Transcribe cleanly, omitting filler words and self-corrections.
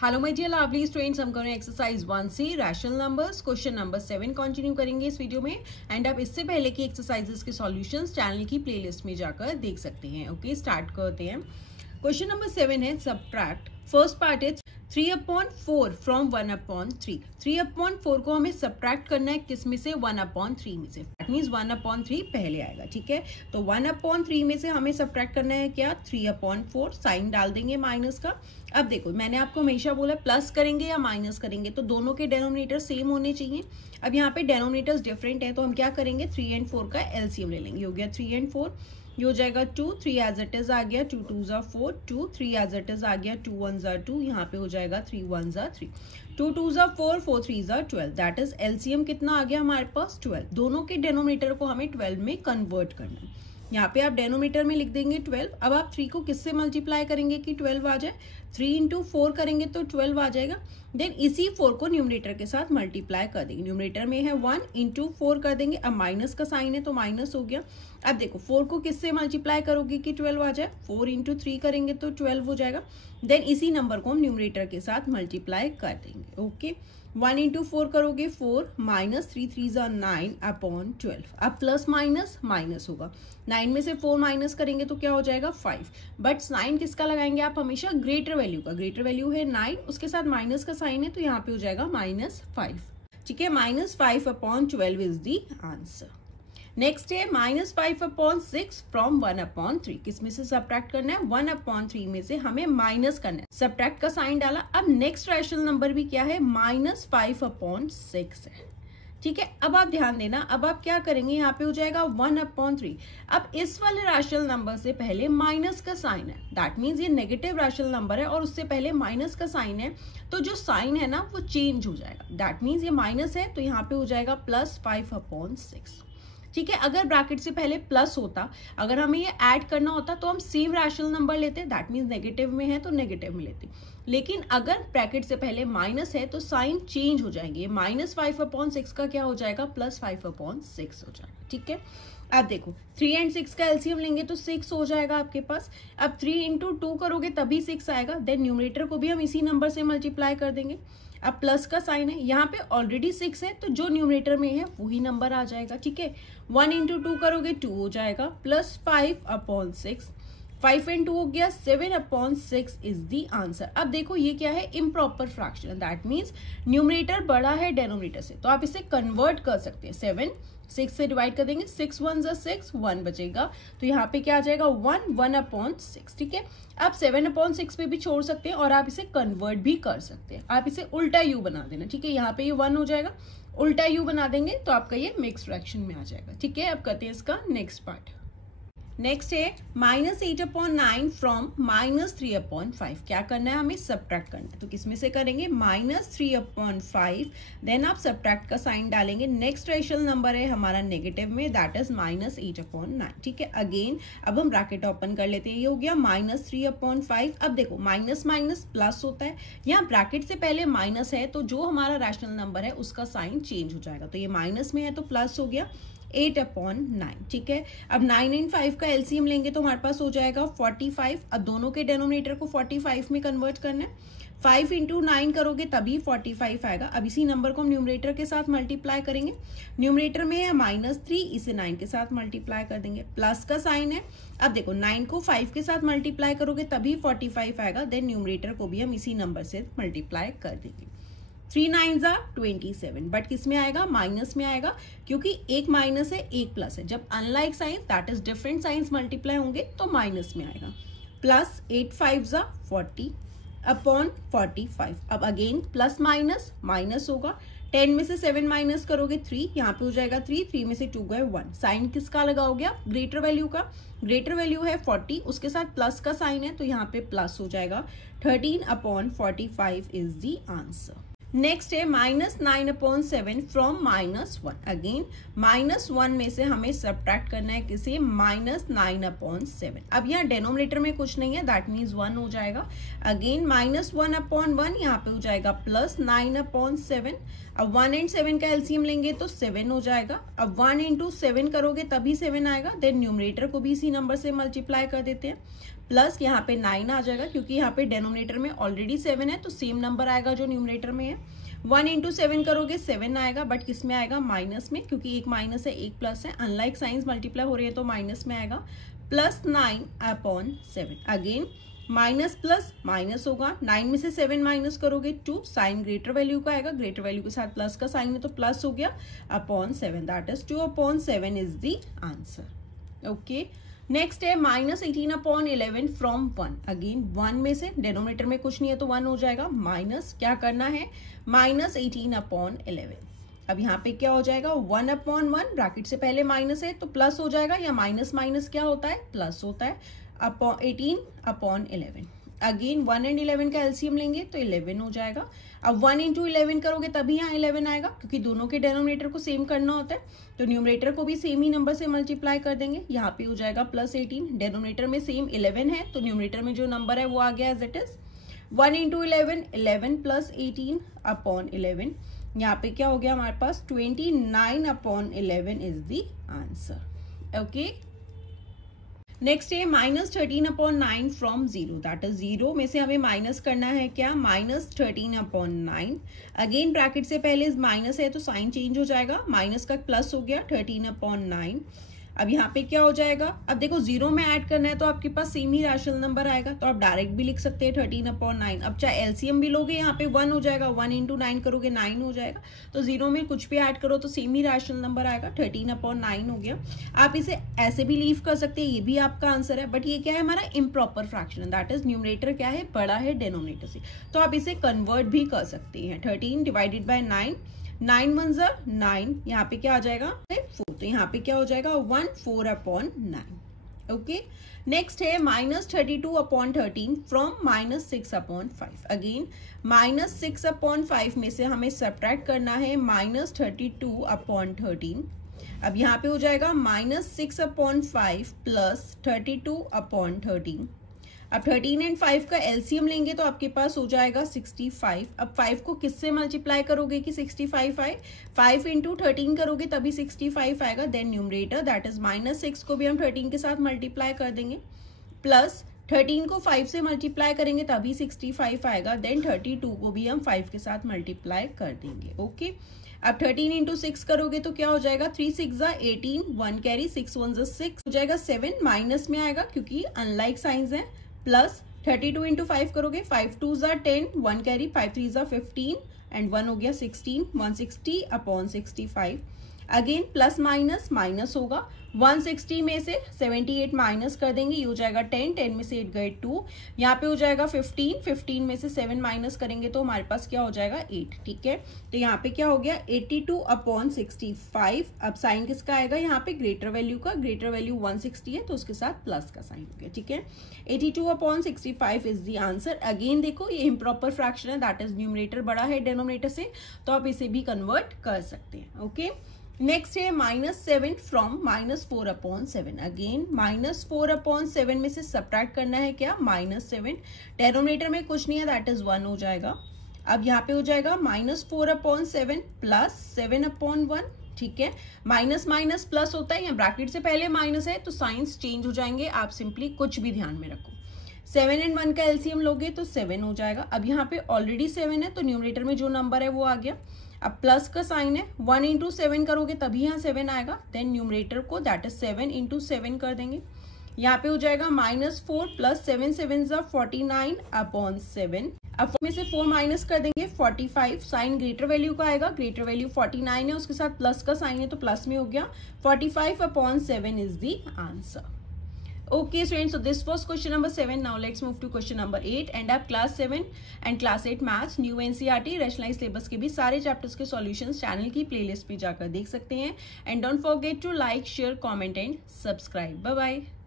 Hello my dear lovely students, हम करें exercise 1 से rational numbers question number 7 continue करेंगे इस वीडियो में। एंड आप इससे पहले की एक्सरसाइजेस के सॉल्यूशंस चैनल की प्लेलिस्ट में जाकर देख सकते हैं। ओके, स्टार्ट करते हैं। क्वेश्चन नंबर 7 है subtract. First part is 3/4 from 1/3। 3/4 को हमें सबट्रैक्ट करना है किस में से? 1/3 में से। दैट मीन्स 1/3 पहले आएगा। ठीक है, तो 1/3 में से हमें सबट्रैक्ट करना है क्या? 3/4। साइन डाल देंगे माइनस का। अब देखो, मैंने आपको हमेशा बोला प्लस करेंगे या माइनस करेंगे तो दोनों के डेनोमिनेटर सेम होने चाहिए। अब यहाँ पे डेनोमिनेटर्स डिफरेंट है तो हम क्या करेंगे? 3 and 4 का एलसीएम ले लेंगे। हो गया 3 and 4, ये हो जाएगा 2, 3 एज इट इज आ गया, 2 2s are 4, 2 3 as it is आ गया, 2 1s are 2, यहाँ पे हो जाएगा 3 1s are 3, 2 2s are 4, 4 3s are 12। That is LCM कितना आ गया हमारे पास? 12। दोनों के डेनोमिनेटर को हमें 12 में कन्वर्ट करना है। यहाँ पे आप डेनोमीटर में लिख देंगे 12। अब आप 3 को किससे मल्टीप्लाई करेंगे कि 12 आ जाए? 3 into 4 करेंगे तो 12 आ जाएगा। देन इसी 4 को न्यूमरेटर के साथ मल्टीप्लाई कर देंगे। न्यूमरेटर में है 1 into 4 कर देंगे। अब माइनस का साइन है तो माइनस हो गया। अब देखो 4 को किससे मल्टीप्लाई करोगे कि 12 आ जाए? 4 into 3 करेंगे तो 12 हो जाएगा। देन इसी नंबर को हम न्यूमरेटर के साथ मल्टीप्लाई कर देंगे। ओके, 1 into 4 करोगे 4, माइनस 3 3s are 9/12। अब प्लस माइनस माइनस होगा। 9 में से 4 माइनस करेंगे तो क्या हो जाएगा? 5। बट साइन किसका लगाएंगे आप? हमेशा ग्रेटर वैल्यू का। ग्रेटर वैल्यू है 9, उसके साथ माइनस का साइन है तो यहाँ पे हो जाएगा -5। ठीक है, -5/12 इज द आंसर। नेक्स्ट है -5/6 फ्रॉम 1/3। किस में से सबट्रैक्ट करना है? 1/3 में से हमें माइनस करना है। सबट्रैक्ट का साइन डाला। अब नेक्स्ट रैशनल नंबर भी क्या है? -5/6 है। ठीक है, अब आप ध्यान देना। अब आप क्या करेंगे? यहाँ पे हो जाएगा 1/3। अब इस वाले रैशनल नंबर से पहले माइनस का साइन है। दैट मीन्स ये नेगेटिव रैशनल नंबर है और उससे पहले माइनस का साइन है तो जो साइन है ना वो चेंज हो जाएगा। दैट मीन्स ये माइनस है तो यहाँ पे हो जाएगा +5/6। ठीक है, अगर ब्रैकेट से पहले प्लस होता, अगर हमें ये ऐड करना होता तो हम सेम रैशनल नंबर लेते। दैट मीन्स नेगेटिव में है तो नेगेटिव में लेते। लेकिन अगर ब्रैकेट से पहले माइनस है तो साइन चेंज हो जाएंगे। -5/6 का क्या हो जाएगा? +5/6 हो जाएगा। ठीक है, अब देखो 3 and 6 का एलसीएम लेंगे तो 6 हो जाएगा आपके पास। अब 3 into 2 करोगे तभी 6 आएगा। देन न्यूमरेटर को भी हम इसी नंबर से मल्टीप्लाई कर देंगे। अब प्लस का साइन है, यहाँ पे ऑलरेडी 6 है तो जो न्यूमरेटर में है वही नंबर आ जाएगा। ठीक है, 1 into 2 करोगे 2 हो जाएगा, +5/6। 5 and 2 हो गया, 7/6 इज द आंसर। अब देखो ये क्या है? Improper fraction. That means numerator बड़ा है डेनोमिनेटर से तो आप इसे कन्वर्ट कर सकते हैं। 7 6 से डिवाइड कर देंगे, 6 1s are 6, 1 बचेगा तो यहाँ पे क्या आ जाएगा? 1/6। ठीक है, आप 7/6 पे भी छोड़ सकते हैं और आप इसे कन्वर्ट भी कर सकते हैं। आप इसे उल्टा यू बना देना। ठीक है, यहाँ पे ये 1 हो जाएगा, उल्टा यू बना देंगे तो आपका ये मिक्स फ्रैक्शन में आ जाएगा। ठीक है, अब करते हैं इसका नेक्स्ट पार्ट। नेक्स्ट है -8/9 फ्रॉम -3/5। क्या करना है? हमें सबट्रैक्ट करना है। तो किस में से करेंगे? -3/5। देन आप सबट्रैक्ट का साइन डालेंगे। नेक्स्ट रैशनल नंबर है हमारा नेगेटिव में, दैट इज -8/9। ठीक है, अगेन अब हम ब्रैकेट ओपन कर लेते हैं। ये हो गया -3/5। अब देखो माइनस माइनस प्लस होता है। यहाँ ब्रैकेट से पहले माइनस है तो जो हमारा रैशनल नंबर है उसका साइन चेंज हो जाएगा। तो ये माइनस में है तो प्लस हो गया 8/9। ठीक है, अब 9 and 5 का एलसीएम लेंगे तो हमारे पास हो जाएगा 45। अब दोनों के डेनोमिनेटर को 45 में कन्वर्ट करना है। 5 into 9 करोगे तभी 45 आएगा। अब इसी नंबर को हम न्यूमरेटर के साथ मल्टीप्लाई करेंगे। न्यूमरेटर में है -3, इसे 9 के साथ मल्टीप्लाई कर देंगे। प्लस का साइन है। अब देखो 9 को 5 के साथ मल्टीप्लाई करोगे तभी 45 आएगा। देन न्यूमरेटर को भी हम इसी नंबर से मल्टीप्लाई कर देंगे। 3 9s are 27। बट किस में आएगा? माइनस में आएगा, क्योंकि एक माइनस है एक प्लस है। जब unlike signs that is different science multiply होंगे तो माइनस में आएगा। Plus 8 5s are 40/45। अब अगेन प्लस माइनस माइनस होगा। 10 में से 7 माइनस करोगे 3, यहाँ पे हो जाएगा 3, 3 में से 2 गए 1। साइन किसका लगाओगे आप? ग्रेटर वैल्यू का। ग्रेटर वैल्यू है 40, उसके साथ प्लस का साइन है तो यहाँ पे प्लस हो जाएगा। 13/45 इज द आंसर। नेक्स्ट है -9/7 फ्रॉम -1। अगेन -1 में से हमें सबट्रैक्ट करना है किसे? -9/7। अब यहाँ डेनोमिनेटर में कुछ नहीं है, दैट मीन्स 1 हो जाएगा। अगेन -1/1, यहाँ पे हो जाएगा +9/7। अब 1 and 7 का एलसीएम लेंगे तो 7 हो जाएगा। अब 1 into 7 करोगे तभी 7 आएगा। देन न्यूमरेटर को भी इसी नंबर से मल्टीप्लाई कर देते हैं। प्लस यहाँ पे 9 आ जाएगा, क्योंकि यहाँ पे डिनोमिनेटर में ऑलरेडी 7 है तो सेम नंबर आएगा जो न्यूमरेटर में है। 1 इंटू 7 करोगे 7 आएगा, बट किस में आएगा, माइनस में, क्योंकि एक माइनस है एक प्लस है, अनलाइक साइंस मल्टीप्लाई हो रही है तो माइनस में आएगा। Plus 9 upon 7, again minus plus minus होगा, 9 में से 7 माइनस करोगे 2, साइन ग्रेटर वैल्यू का आएगा, ग्रेटर वैल्यू के साथ प्लस का साइन है तो प्लस हो गया, upon 7, that is 2 upon 7 is the answer. Okay, next है माइनस 18 अपॉन 11 फ्रॉम 1, अगेन 1 में से डिनोमिनेटर में कुछ नहीं है तो 1 हो जाएगा, माइनस क्या करना है, माइनस 18 अपॉन 11। अब यहाँ पे क्या हो जाएगा, 1 अपॉन 1, ब्रैकेट से पहले माइनस है तो प्लस हो जाएगा, या माइनस माइनस क्या होता है, प्लस होता है, अपॉन 18 अपॉन 11। अगेन 1 एंड 11 का एलसीएम लेंगे तो 11 हो जाएगा। अब 1 इंटू 11 करोगे तभी यहाँ 11 आएगा, क्योंकि दोनों के डिनोमिनेटर को सेम करना होता है, तो न्यूमरेटर को भी सेम ही नंबर से मल्टीप्लाई कर देंगे। यहाँ पे हो जाएगा प्लस 18, डिनोमिनेटर में सेम 11 है तो न्यूमरेटर में जो नंबर है वो आ गया as it is. 1 into 11, 11 plus 18 upon 11, यहाँ पे क्या हो गया हमारे पास, 29 upon 11 is the answer. Okay, next है minus 13 upon 9 from 0, that is 0 में से हमें माइनस करना है क्या, माइनस 13 अपॉन 9। अगेन ब्रैकेट से पहले माइनस है तो साइन चेंज हो जाएगा, माइनस का प्लस हो गया, 13 अपॉन 9। अब यहाँ पे क्या हो जाएगा, अब देखो 0 में ऐड करना है तो आपके पास सेम ही रैशनल नंबर आएगा, तो आप डायरेक्ट भी लिख सकते हैं 13 अपॉन 9। अब चाहे एलसीएम भी लोगे यहाँ पे 1 हो जाएगा, 1 इंटू 9 करोगे 9 हो जाएगा, तो 0 में कुछ भी ऐड करो तो सेम ही रैशनल नंबर आएगा, 13 अपॉन 9 हो गया। आप इसे ऐसे भी लीव कर सकते हैं, ये भी आपका आंसर है, बट ये क्या है हमारा improper fraction, that is numerator क्या है, बड़ा है डिनोमिनेटर से, तो आप इसे कन्वर्ट भी कर सकते हैं। 13 डिवाइडेड बाय 9, 9 1 ज़ा 9, यहाँ पे क्या आ जाएगा 4, तो यहाँ पे क्या हो जाएगा 1 4 अपॉन 9। ओके, नेक्स्ट है minus 32 upon 13 from minus 6 upon 5। Again minus 6 upon 5 में से हमें सब्ट्रैक्ट करना है माइनस 32 अपॉन 13। अब यहाँ पे हो जाएगा माइनस 6 अपॉन 5 प्लस 32 अपॉन 13। अब 13 एंड 5 का एलसीएम लेंगे तो आपके पास हो जाएगा 65। अब 5 को किससे मल्टीप्लाई करोगे कि 65 आए, 5 इंटू 13 करोगे तभी 65 आएगा। Then numerator that is minus 6 को भी हम 13 के साथ मल्टीप्लाई कर देंगे, प्लस 13 को 5 से मल्टीप्लाई करेंगे तभी 65 आएगा। देन 32 को भी हम 5 के साथ मल्टीप्लाई कर देंगे। ओके, अब 13 इंटू 6 करोगे तो क्या हो जाएगा, 3 6 ज़ा 18, 1 कैरी, 6 1 ज़ा 6 हो जाएगा 7, माइनस में आएगा क्योंकि अनलाइक साइंस है, प्लस 32 इंटू 5 करोगे, 5 2 ज़ा 10, 1 कैरी, 5 3 ज़ा 15 एंड 1 हो गया 16, 160 upon 65। Again plus minus minus होगा, 160 में से 78 माइनस कर देंगे, ये हो जाएगा 10, 10 में से 8 गए 2, यहाँ पे हो जाएगा 15, 15 में से 7 माइनस करेंगे तो हमारे पास क्या हो जाएगा 8। ठीक है, तो यहाँ पे क्या हो गया 82 अपॉन 65। अब साइन किसका आएगा यहाँ पे, ग्रेटर वैल्यू का, ग्रेटर वैल्यू 160 है तो उसके साथ प्लस का साइन हो गया। ठीक है, 82 upon 65 is the answer. Again देखो ये इम्प्रॉपर फ्रैक्शन है, दैट इज न्यूमरेटर बड़ा है डिनोमिनेटर से, तो आप इसे भी कन्वर्ट कर सकते हैं। ओके, नेक्स्ट है minus 7 from minus 4 upon 7। Again minus 4 upon 7 में से सब्ट्रैक्ट करना है क्या, माइनस 7, डिनोमिनेटर में कुछ नहीं है दैट इज 1 हो जाएगा। अब यहाँ पे हो जाएगा माइनस 4 अपॉन 7 प्लस 7 अपॉन 1। ठीक है, माइनस माइनस प्लस होता है, या ब्रैकेट से पहले माइनस है तो साइंस चेंज हो जाएंगे, आप सिंपली कुछ भी ध्यान में रखो। 7 एंड 1 का एलसीएम लोगे तो 7 हो जाएगा। अब यहाँ पे ऑलरेडी 7 है तो न्यूमरेटर में जो नंबर है वो आ गया। अब प्लस का साइन है, 1 इंटू 7 करोगे तभी यहाँ 7 आएगा। देन न्यूमरेटर को दैट इज 7 इंटू 7 कर देंगे, यहाँ पे हो जाएगा माइनस 4 प्लस 7 7 ज़ा 49 अपॉन 7। अब में से 4 माइनस कर देंगे 45, साइन ग्रेटर वैल्यू का आएगा, ग्रेटर वैल्यू 49 है उसके साथ प्लस का साइन है तो प्लस में हो गया, 45 upon 7 is the answer. Okay students, so this was question number 7. Now let's move to question number 8 and आप class 7 and class 8 maths new NCERT rationalized syllabus के भी सारे chapters के solutions चैनल की playlist पे जाकर देख सकते हैं। And don't forget to like, share, comment and subscribe. Bye bye.